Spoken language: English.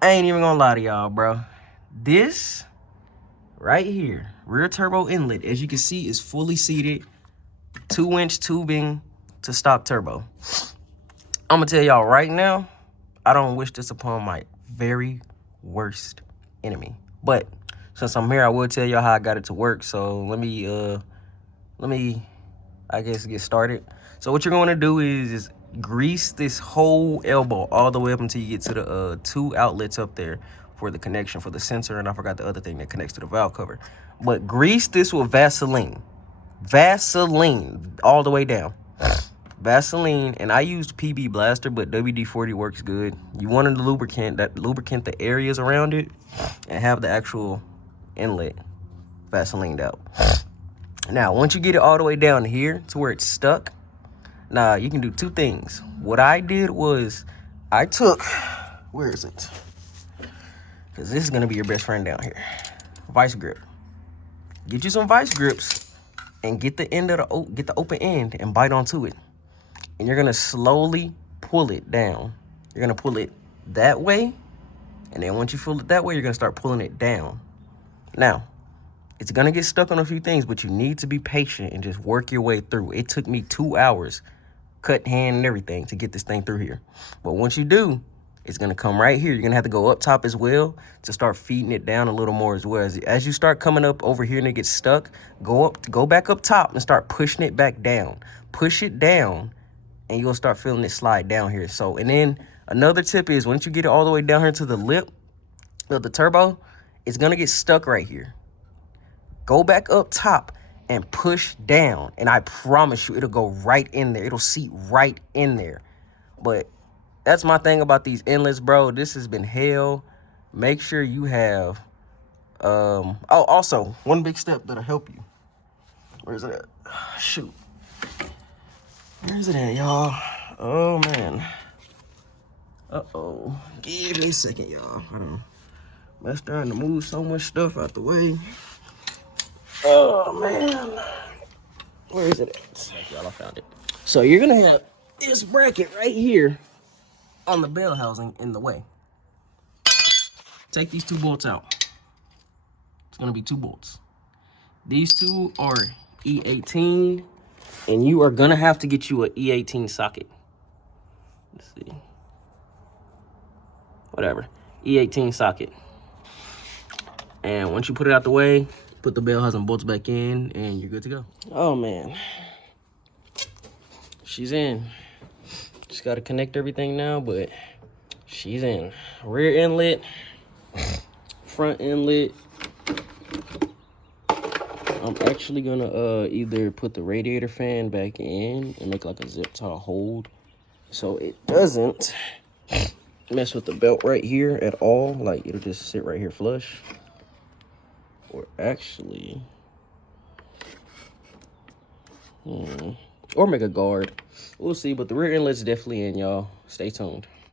I ain't even gonna lie to y'all, bro. This right here, rear turbo inlet, as you can see, is fully seated, 2-inch tubing to stock turbo. I'm gonna tell y'all right now, I don't wish this upon my very worst enemy. But since I'm here, I will tell y'all how I got it to work. So let me I guess get started. So what you're going to do is grease this whole elbow all the way up until you get to the 2 outlets up there for the connection for the sensor, and I forgot the other thing that connects to the valve cover. But grease this with Vaseline all the way down. Vaseline, and I used PB Blaster, but WD-40 works good. You want to lubricant the areas around it and have the actual inlet Vaselined out. Now, once you get it all the way down here to where it's stuck, now you can do 2 things. What I did was I took, where is it? Because this is going to be your best friend down here. Vice grip. Get you some vice grips and get the end of get the open end and bite onto it. And you're going to slowly pull it down. You're going to pull it that way. And then once you pull it that way, you're going to start pulling it down. Now, it's going to get stuck on a few things, but you need to be patient and just work your way through. It took me 2 hours, cut hand and everything, to get this thing through here. But once you do, it's going to come right here. You're going to have to go up top as well to start feeding it down a little more as well. As you start coming up over here and it gets stuck, go back up top and start pushing it back down. Push it down, and you'll start feeling it slide down here. So, and then another tip is once you get it all the way down here to the lip of the turbo, it's going to get stuck right here. Go back up top and push down, and I promise you it'll go right in there. It'll seat right in there. But that's my thing about these inlets, bro. This has been hell. Make sure you have oh, also one big step that'll help you. Where is it at? Shoot, where is it at, y'all? Oh man. Uh-oh. Give me a second, y'all. I done messed around to move so much stuff out the way. Oh man. Where is it at? Y'all, I found it. So you're gonna have this bracket right here on the bell housing in the way. Take these 2 bolts out. It's gonna be 2 bolts. These 2 are E18, and you are gonna have to get you an E18 socket. Let's see. Whatever. E18 socket. And once you put it out the way, put the bell housing bolts back in, and you're good to go. Oh man. She's in. Just gotta connect everything now, but she's in. Rear inlet, front inlet. I'm actually gonna either put the radiator fan back in and make like a zip tie hold so it doesn't mess with the belt right here at all. Like it'll just sit right here flush. Or actually, or make a guard. We'll see, but the rear inlet's definitely in, y'all. Stay tuned.